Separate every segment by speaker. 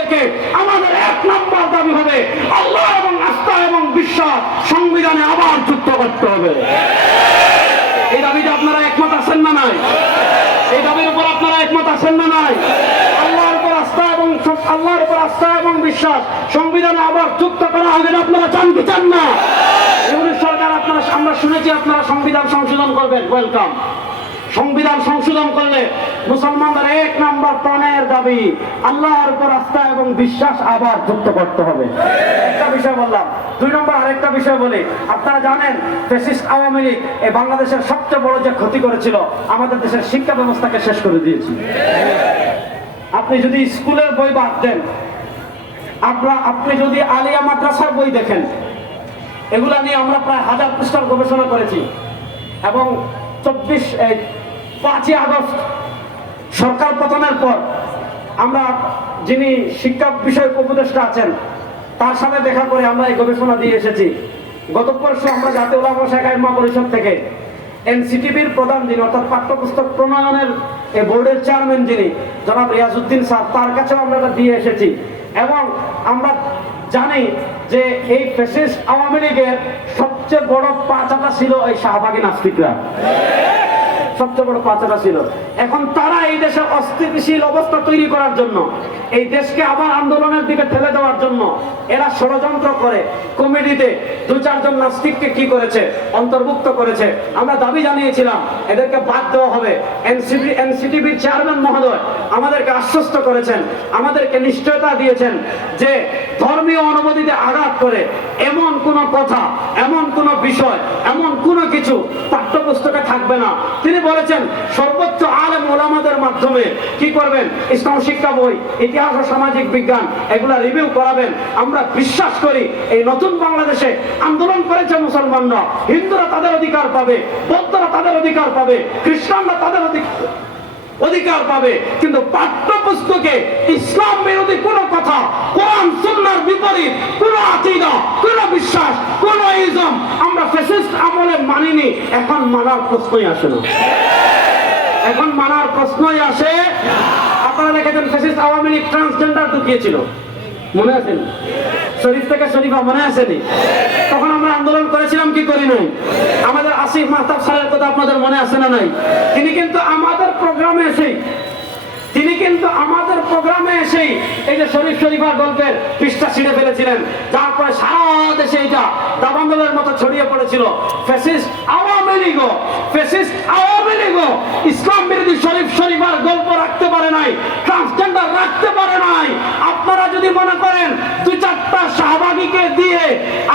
Speaker 1: থেকে আমাদের এক নম্বর দাবি হবে, আল্লাহ এবং আস্থা এবং বিশ্বাস সংবিধানে আবার যুক্ত করতে হবে। এই দাবিতে আপনারা একমত আছেন না নাই? এই দাবির উপর আপনারা একমত আছেন না নাই? আল্লাহর উপর আস্থা এবং আল্লাহর উপর আস্থা এবং বিশ্বাস সংবিধানে আবার যুক্ত করা হবে আপনারা চান চান না। সরকার, আপনারা আমরা শুনেছি আপনারা সংবিধান সংশোধন করবেন। ওয়েলকাম সংবিধান সংশোধন করলে মুসলমানদের এক নম্বর প্রাণের দাবি, আল্লাহর উপর আস্থা এবং বিশ্বাস আবার যুক্ত করতে হবে। একটা বিষয় বললাম, দুই নম্বর আরেকটা বিষয় বলি। আপনারা জানেন ফেসিস্ট আওয়ামী লীগ এই বাংলাদেশের সবচেয়ে বড় যে ক্ষতি করেছিল, আমাদের দেশের শিক্ষা ব্যবস্থাকে শেষ করে দিয়েছে। আপনি যদি স্কুলের বই বাদ দেন আপনার আপনি যদি আলিয়া মাদ্রাসার বই দেখেন, এগুলা নিয়ে আমরা প্রায় হাজার পৃষ্ঠার গবেষণা করেছি এবং চব্বিশ পাঁচই আগস্ট, সরকার পতনের পর আমরা যিনি শিক্ষা বিষয়ক উপদেষ্টা আছেন, তার সাথে দেখা করে আমরা এই গবেষণা দিয়ে এসেছি। গত পরশু আমরা জাতীয় উলামা শাখা ইলমা পরিষদ থেকে এনসিটিভির প্রধান যিনি, অর্থাৎ পাঠ্যপুস্তক প্রণয়নের এই বোর্ডের চেয়ারম্যান যিনি, জনাব রিয়াজউদ্দিন স্যার, তার কাছেও আমরা এটা দিয়ে এসেছি। এবং আমরা জানি যে এই ফেসিস্ট আওয়ামী লীগের সবচেয়ে বড় পাচাটা ছিল এই শাহবাগী নাস্তিকরা। সবচেয়ে বড় পাচারা ছিল। এখন তারা এই দেশে অস্থিতিশীল অবস্থা তৈরি করার জন্য, এই দেশকে আবার আন্দোলনের দিকে ঠেলে দেওয়ার জন্য এরা ষড়যন্ত্র করে। কমিটিতে দু চারজন নাস্তিককে কি করেছে? অন্তর্ভুক্ত করেছে। আমরা দাবি জানিয়েছিলাম, এদেরকে বাদ দেওয়া হবে। এনসিবি এনসিটিভির চেয়ারম্যান মহোদয় আমাদেরকে আশ্বস্ত করেছেন, আমাদেরকে নিশ্চয়তা দিয়েছেন যে ধর্মীয় অনুমতিতে আঘাত করে এমন কোন কথা, এমন কোন বিষয়, এমন কোন কিছু পাঠ্যপুস্তকে থাকবে না। তিনি বলেছেন, সর্বোচ্চ আলেম ওলামাদের মাধ্যমে কি করবেন? ইসলাম শিক্ষা বই, ইতিহাস ও সামাজিক বিজ্ঞান, এগুলা রিভিউ করাবেন। আমরা বিশ্বাস করি এই নতুন বাংলাদেশে আন্দোলন করেছে মুসলমানরা। হিন্দুরা তাদের অধিকার পাবে, বৌদ্ধরা তাদের অধিকার পাবে, খ্রিস্টানরা তাদের অধিকার অধিকার পাবে। কিন্তু পাঠ্যপুস্তকে ইসলাম বিরোধী কোনো কথা, কোরআন সুন্নার বিপরীত, কোন আকিদা, কোন বিশ্বাস, কোন ইজম আমরা ফেসিস্ট আমলে মানিনি। এখন মানার প্রশ্নই আসে না। এখন মানার প্রশ্নই আসে, আপনারা দেখেছেন ফেসিস্ট আওয়ামী লীগ ট্রান্সজেন্ডার ঢুকিয়েছিল। মনে আছেন শরীফ থেকে শরীফা মনে আসেনি তখন আমরা আন্দোলন করেছিলাম, কি করি নাই? আমাদের আসিফ মাহতাব স্যারের কথা আপনাদের মনে আছে না নাই? তিনি কিন্তু আমাদের প্রোগ্রামে এসেই, তিনি কিন্তু আমাদের প্রোগ্রামে এসেই এই যে শরীফ শরীফার গল্পের পৃষ্ঠা ছিঁড়ে ফেলেছিলেন। তারপরে সারা দেশে এটা দাবান্দলের মতো ছড়িয়ে পড়েছিল। ফেসিস্ট আওয়ামী লীগ ফেসিস্ট আওয়ামী লীগ, ইসলাম বিরোধী শরীফ গল্প রাখতে পারে নাই ট্রান্সজেন্ডার রাখতে পারে নাই। আপনারা যদি মনে করেন চারটা দিয়ে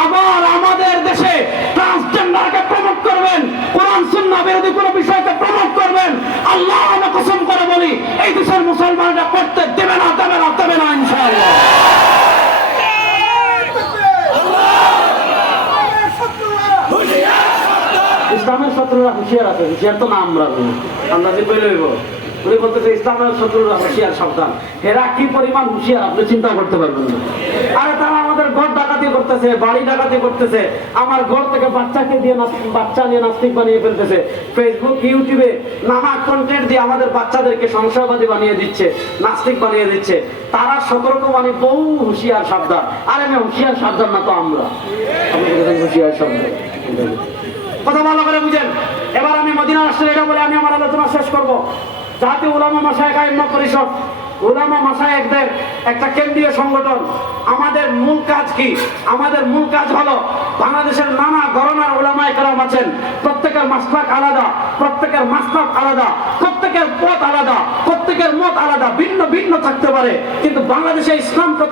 Speaker 1: আবার আমাদের দেশে ট্রান্সজেন্ডারকে প্রমোট করবেন, কোরআন, সুন্নাহ বিরোধী কোনো বিষয়কে প্রমোট করবেন, আল্লাহ আমরা কসম করে বলি, এই দেশের মুসলমানরা করতে দেবে না দেবে না দেবে না ইনশাআল্লাহ ইসলামের শত্রুরা হুঁশিয়ার আছে, হুঁশিয়ার তো না আমরা নই। আমরা যে বই উনি বলতেছে, ইসলামের শত্রুরা হুঁশিয়ার, সাবধান। এরা কি পরিমাণ হুঁশিয়ার, আপনি চিন্তা করতে পারবেন না। আরে তারা আমাদের ঘর ডাকাতি করতেছে, বাড়ি ডাকাতি করতেছে, আমার ঘর থেকে বাচ্চাকে দিয়ে বাচ্চা নিয়ে নাস্তিক বানিয়ে ফেলতেছে। ফেসবুক ইউটিউবে নানা কন্টেন্ট দিয়ে আমাদের বাচ্চাদেরকে সংশয়বাদী বানিয়ে দিচ্ছে, নাস্তিক বানিয়ে দিচ্ছে। তারা সতর্ক মানে বহু হুঁশিয়ার, সাবধান। আরে না, হুঁশিয়ার, সাবধান না তো আমরা। হুঁশিয়ার, সাবধান। কথা ভালো করে বুঝেন। এবার আমি মদিনা রাষ্ট্রের এটা বলে আমি আমার আলোচনা শেষ করব। জাতীয় উলামা মাসায় কাইম্মা পরিষদ, উলামা মাসায়কদের একটা কেন্দ্রীয় সংগঠন। আমাদের মূল কাজ কি? আমাদের মূল কাজ হলো বাংলাদেশের নানা গণনার ওলামা একরাম আছেন। প্রত্যেকের মাসলাক আলাদা, প্রত্যেকের মাসলাক আলাদা, প্রত্যেকের পথ আলাদা, প্রত্যেকের মত আলাদা, ভিন্ন ভিন্ন থাকতে পারে। কিন্তু বাংলাদেশে ইসলাম প্রতি